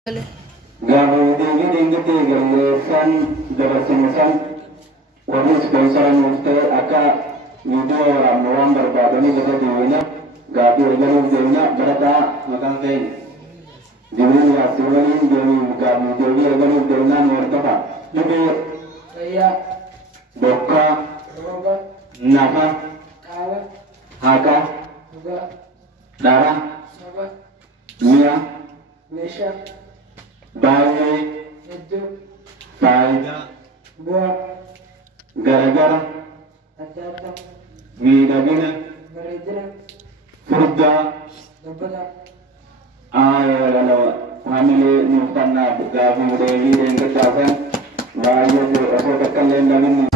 Gahu tinggi tinggi gelesan gelesan wani sponsor muste aka video orang berbadani kita diwina gabi orang diwina berada makan kain diwina ya siwalin diwina gabi diwina orang diwina mereka lebih Iya, doka roba, nafa kawa, haka juga, darah soba, mia mesha, bayi itu, faida buah, gara-gara atata, gina-gina beridra, furda dabada, lalu family nutanna gabi dewi dan ketahuan bayi itu aku tekan lain